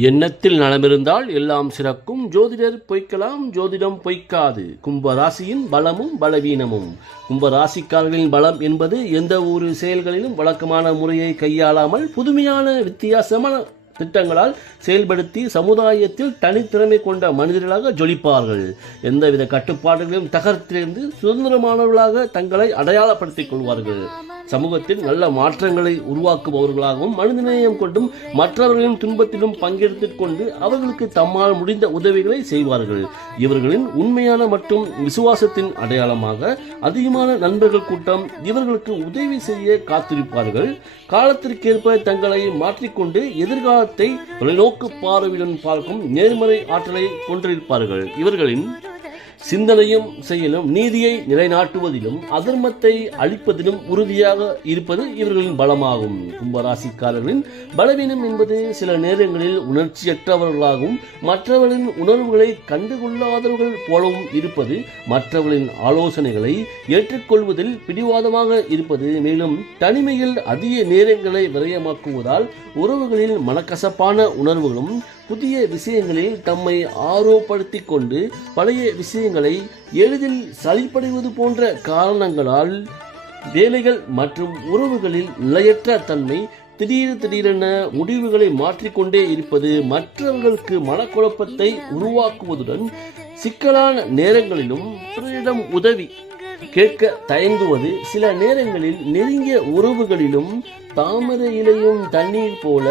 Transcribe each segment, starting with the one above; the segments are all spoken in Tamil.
எண்ணத்தில் நலமிருந்தால் எல்லாம் சிறக்கும். ஜோதிடர் பொய்க்கலாம், ஜோதிடம் பொய்க்காது. கும்பராசியின் பலமும் பலவீனமும். கும்பராசிக்காரர்களின் பலம் என்பது எந்த ஒரு செயல்களிலும் வழக்கமான முறையை கையாளாமல் புதுமையான வித்தியாசமான திட்டங்களால் செயல்படுத்தி சமுதாயத்தில் தனித்திறமை கொண்ட மனிதர்களாக ஜொலிப்பார்கள். எந்தவித கட்டுப்பாடுகளையும் தகர்த்திருந்து சுதந்திரமானவர்களாக தங்களை அடையாளப்படுத்திக் கொள்வார்கள். சமூகத்தில் நல்ல மாற்றங்களை உருவாக்குபவர்களாகவும் மனிதநேயம் கொண்டும் மற்றவர்களின் துன்பத்திலும் பங்கெடுத்துக் கொண்டு அவர்களுக்கு தம்மால் முடிந்த உதவிகளை செய்வார்கள். இவர்களின் உண்மையான மற்றும் விசுவாசத்தின் அடையாளமாக அதிகமான நண்பர்கள் கூட்டம் இவர்களுக்கு உதவி செய்ய காத்திருப்பார்கள். காலத்திற்கேற்ப தங்களை மாற்றிக்கொண்டு எதிர்காலத்தை தொலைநோக்கு பார்வையுடன் பார்க்கும் நேர்மறை ஆற்றலை கொண்டிருப்பார்கள். இவர்களின் சிந்தனையும் செயலும் நீதியை நிலைநாட்டுவதிலும் அதர்மத்தை அழிப்பதிலும் உறுதியாக இருப்பது இவர்களின் பலமாகும். கும்பராசிக்காரர்களின் பலவீனம் என்பது சில நேரங்களில் உணர்ச்சியற்றவர்களாகவும் மற்றவர்களின் உணர்வுகளை கண்டுகொள்ளாதவர்கள் போலவும் இருப்பது, மற்றவர்களின் ஆலோசனைகளை ஏற்றுக்கொள்வதில் பிடிவாதமாக இருப்பது, மேலும் தனிமையில் அதிக நேரங்களை விரயமாக்குவதால் உறவுகளில் மனக்கசப்பான உணர்வுகளும் புதிய விஷயங்களில் தம்மை ஆர்வப்படுத்திக் கொண்டு பழைய விஷயங்களை எளிதில் சலிப்படைவது போன்ற காரணங்களால் வேலைகள் மற்றும் உறவுகளில் நிலையற்ற தன்மை, திடீரென முடிவுகளை மாற்றிக்கொண்டே இருப்பது மற்றவர்களுக்கு மனக்குழப்பத்தை உருவாக்குவதுடன் சிக்கலான நேரங்களிலும் பிறரிடம் உதவி கேட்க தயங்குவது, சில நேரங்களில் நெருங்கிய உறவுகளிலும் தாமரை இலையும் தண்ணீர் போல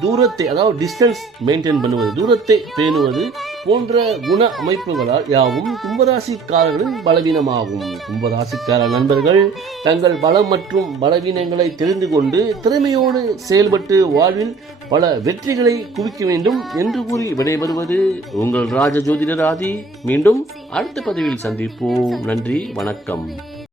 தூரத்தை, அதாவது டிஸ்டன்ஸ் மெயின்டைன் பண்ணுவது, தூரத்தை பேணுவது போன்ற குண அமைப்புகளால் யாவும் கும்பராசிக்காரர்களின் பலவீனமாகும். கும்பராசிக்கார நண்பர்கள் தங்கள் பலம் மற்றும் பலவீனங்களை தெரிந்து கொண்டு திறமையோடு செயல்பட்டு வாழ்வில் பல வெற்றிகளை குவிக்க வேண்டும் என்று கூறி விடைபெறுவது உங்கள் ராஜ ஜோதிடர் ஆதி. மீண்டும் அடுத்த பதிவில் சந்திப்போம். நன்றி, வணக்கம்.